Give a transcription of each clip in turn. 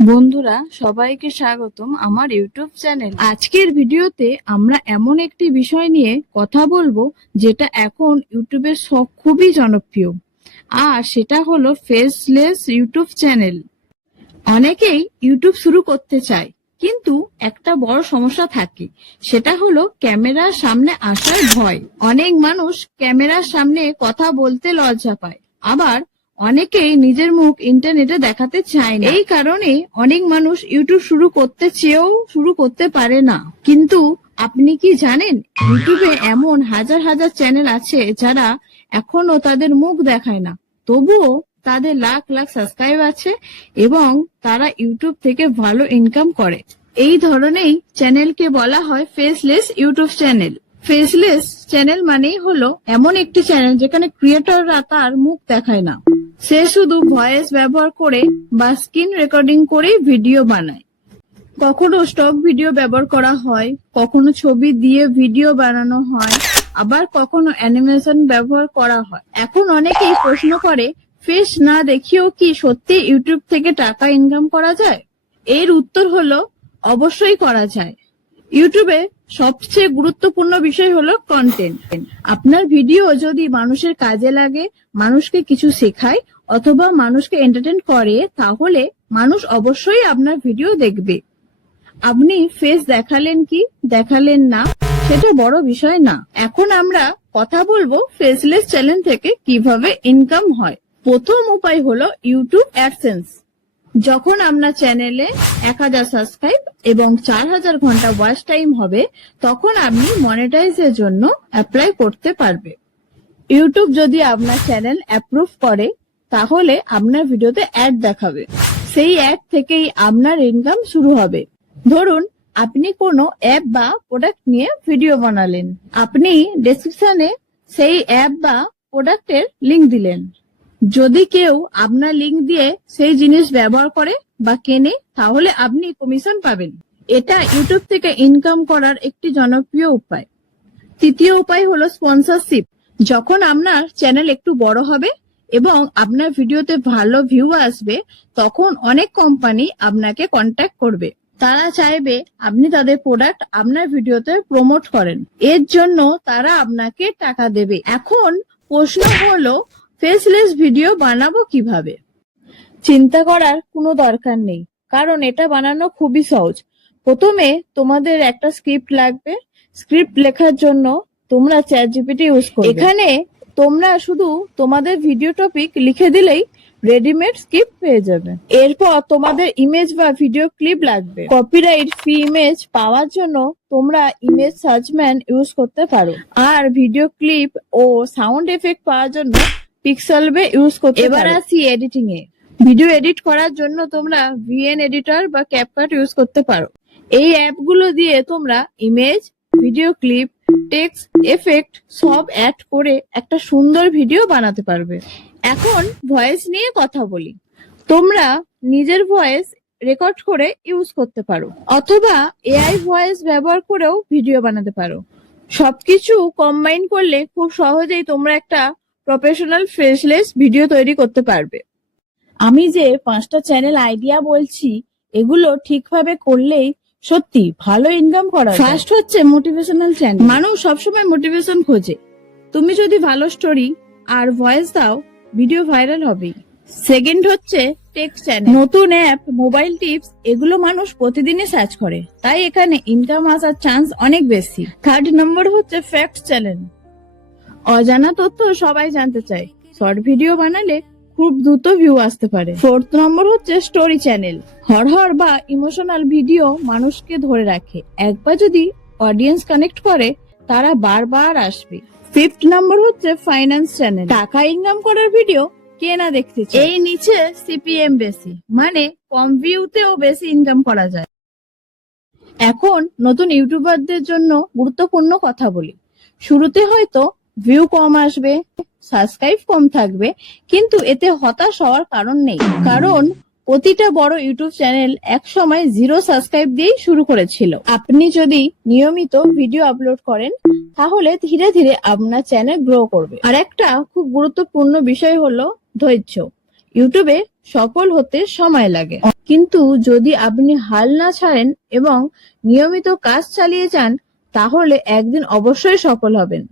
বন্ধুরা সবাইকে স্বাগতম আমার ইউটিউব চ্যানেল। আজকের ভিডিওতে আমরা এমন একটি বিষয় নিয়ে কথা বলবো যেটা এখন ইউটিউবের খুবই জনপ্রিয়, আর সেটা হলো ফেসলেস ইউটিউব চ্যানেল। অনেকেই ইউটিউব শুরু করতে চায়, কিন্তু একটা বড় সমস্যা থাকে, সেটা হলো ক্যামেরার সামনে আসার ভয়। অনেক মানুষ ক্যামেরার সামনে কথা বলতে লজ্জা পায়, আবার অনেকেই নিজের মুখ ইন্টারনেটে দেখাতে চায় না। এই কারণে অনেক মানুষ ইউটিউব শুরু করতে চেয়েও শুরু করতে পারে না। কিন্তু আপনি কি জানেন, ইউটিউবে এমন হাজার হাজার চ্যানেল আছে যারা এখনো তাদের মুখ দেখায় না, তবুও তাদের লাখ লাখ সাবস্ক্রাইব আছে এবং তারা ইউটিউব থেকে ভালো ইনকাম করে। এই ধরনের চ্যানেলকে বলা হয় faceless YouTube channel. Faceless channel মানেই হলো এমন একটি চ্যানেল যেখানে ক্রিয়েটররা তার মুখ দেখায় না, সে শুধু ভয়েস ব্যবহার করে বা স্ক্রিন রেকর্ডিং করে ভিডিও বানায়। কখনো স্টক ভিডিও ব্যবহার করা হয়, কখনো ছবি দিয়ে ভিডিও বানানো হয়, আবার কখনো অ্যানিমেশন ব্যবহার করা হয়। এখন অনেকেই প্রশ্ন করে, ফেস না দেখিয়েও কি সত্যি ইউটিউব থেকে টাকা ইনকাম করা যায়? এর উত্তর হলো অবশ্যই করা যায়। ইউটিউবে সবচেয়ে গুরুত্বপূর্ণ বিষয় হলো কন্টেন্ট। আপনার ভিডিও যদি মানুষের কাজে লাগে, মানুষকে কিছু শেখায় অথবা মানুষকে এন্টারটেইন করে, তাহলে মানুষ অবশ্যই আপনার ভিডিও দেখবে। আপনি ফেস দেখালেন কি দেখালেন না সেটা বড় বিষয় না। এখন আমরা কথা বলবো ফেসলেস চ্যানেল থেকে কিভাবে ইনকাম হয়। প্রথম উপায় হলো ইউটিউব অ্যাডসেন্স। যখন আপনার চ্যানেলে 1000 সাবস্ক্রাইব এবং 4000 ঘন্টা ওয়াচ টাইম হবে, তখন আপনি মনিটাইজের জন্য অ্যাপ্লাই করতে পারবে। ইউটিউব যদি আপনার চ্যানেল অ্যাপ্রুভ করে, তাহলে আপনার ভিডিওতে অ্যাড দেখাবে। সেই অ্যাড থেকেই আপনার ইনকাম শুরু হবে। ধরুন আপনি কোনো অ্যাপ বা প্রোডাক্ট নিয়ে ভিডিও বানালেন, আপনি ডেসক্রিপশনে সেই অ্যাপ বা প্রোডাক্টের লিংক দিলেন। যদি কেউ আপনার লিংক দিয়ে সেই জিনিস ব্যবহার করে বা কেনে, তাহলে আপনি কমিশন পাবেন। এটা ইউটিউব থেকে ইনকাম করার একটি জনপ্রিয় উপায়। তৃতীয় উপায় হলো স্পন্সরশিপ। যখন আপনার চ্যানেল একটু বড় হবে এবং আপনার ভিডিওতে ভালো ভিউ আসবে, তখন অনেক কোম্পানি আপনাকে কন্ট্যাক্ট করবে। তারা চাইবে আপনি তাদের প্রোডাক্ট আপনার ভিডিওতে প্রমোট করেন, এর জন্য তারা আপনাকে টাকা দেবে। এখন প্রশ্ন হলো, ফেসলেস ভিডিও বানাবো কিভাবে? চিন্তা করার কোনো দরকার নেই, কারণ এটা বানানো খুবই সহজ। প্রথমে তোমাদের একটা স্ক্রিপ্ট লাগবে। স্ক্রিপ্ট লেখার জন্য তোমরা চ্যাটজিপিটি ইউজ করবে। এখানে তোমরা শুধু তোমাদের ভিডিও টপিক লিখে দিলেই রেডিমেড স্ক্রিপ্ট পেয়ে যাবে। এরপর তোমাদের ইমেজ বা ভিডিও ক্লিপ লাগবে। কপিরাইট ফ্রি ইমেজ পাওয়ার জন্য তোমরা ইমেজ সার্চম্যান ইউজ করতে পারো, আর ভিডিও ক্লিপ ও সাউন্ড এফেক্ট পাওয়ার জন্য পিক্সেলবে ইউজ করতে পারো। এবার আসি এডিটিং এ। ভিডিও এডিট করার জন্য তোমরা ভিএন এডিটর বা ক্যাপকাট ইউজ করতে পারো। এই অ্যাপগুলো দিয়ে তোমরা image, video clip, text, effect সব অ্যাড করে একটা সুন্দর ভিডিও বানাতে পারবে। এখন ভয়েস নিয়ে কথা বলি। তোমরা নিজের ভয়েস রেকর্ড করে ইউজ করতে পারো, অথবা এআই ভয়েস ব্যবহার করেও ভিডিও বানাতে পারো। সবকিছু কম্বাইন করলে খুব সহজেই তোমরা একটা প্রফেশনাল ফেসলেস ভিডিও তৈরি করতে পারবে। আমি যে 5টা চ্যানেল আইডিয়া বলছি, এগুলো ঠিকভাবে করলেই সত্যি ভালো ইনকাম করা যায়। ফার্স্ট হচ্ছে মোটিভেশনাল চ্যানেল। মানুষ সবসময় মোটিভেশন খোঁজে। তুমি যদি ভালো স্টোরি আর ভয়েস দাও, ভিডিও ভাইরাল হবে। সেকেন্ড হচ্ছে টেক চ্যানেল। নতুন অ্যাপ, মোবাইল টিপস এগুলো মানুষ প্রতিদিনই সার্চ করে, তাই এখানে ইনকাম আসার চান্স অনেক বেশি। থার্ড নম্বর হচ্ছে ফ্যাক্ট চ্যানেল। অজানা তথ্য সবাই জানতে চায়, শর্ট ভিডিও বানালে খুব দ্রুত ভিউ আসতে পারে। ফোর্থ নম্বর হচ্ছে স্টোরি চ্যানেল। হরহর বা ইমোশনাল ভিডিও মানুষকে ধরে রাখে। একবার যদি অডিয়েন্স কানেক্ট করে, তারা বারবার আসবে। ফিফথ নম্বর হচ্ছে ফাইন্যান্স চ্যানেল। টাকা ইনকাম করার ভিডিও কে না দেখতে চায়। এই নিচে সিপিএম বেশি, মানে কম ভিউতেও বেশি ইনকাম করা যায়। এখন নতুন ইউটিউবারদের জন্য গুরুত্বপূর্ণ কথা বলি। শুরুতে হয়তো ভিউ কম আসবে, সাবস্ক্রাইব কম থাকবে, কিন্তু এতে হতাশ হওয়ার কারণ নেই। কারণ প্রতিটা বড় ইউটিউব চ্যানেল এক সময় 0 সাবস্ক্রাইব দিয়েই শুরু করেছিল। আপনি যদি নিয়মিত ভিডিও আপলোড করেন, তাহলে ধীরে ধীরে আপনার চ্যানেল গ্রো করবে। আর একটা খুব গুরুত্বপূর্ণ বিষয় হলো ধৈর্য। ইউটিউবে সফল হতে সময় লাগে, কিন্তু যদি আপনি হাল না ছাড়েন এবং নিয়মিত কাজ চালিয়ে যান তাহলে একদিন অবশ্যই সফল হবেন।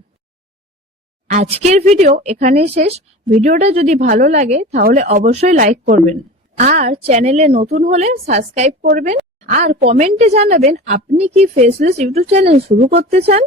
আজকের ভিডিও এখানেই শেষ। ভিডিওটা যদি ভালো লাগে তাহলে অবশ্যই লাইক করবেন আর চ্যানেলে নতুন হলে সাবস্ক্রাইব করবেন আর কমেন্টে জানাবেন আপনি কি ফেসলেস ইউটিউব চ্যানেল শুরু করতে চান।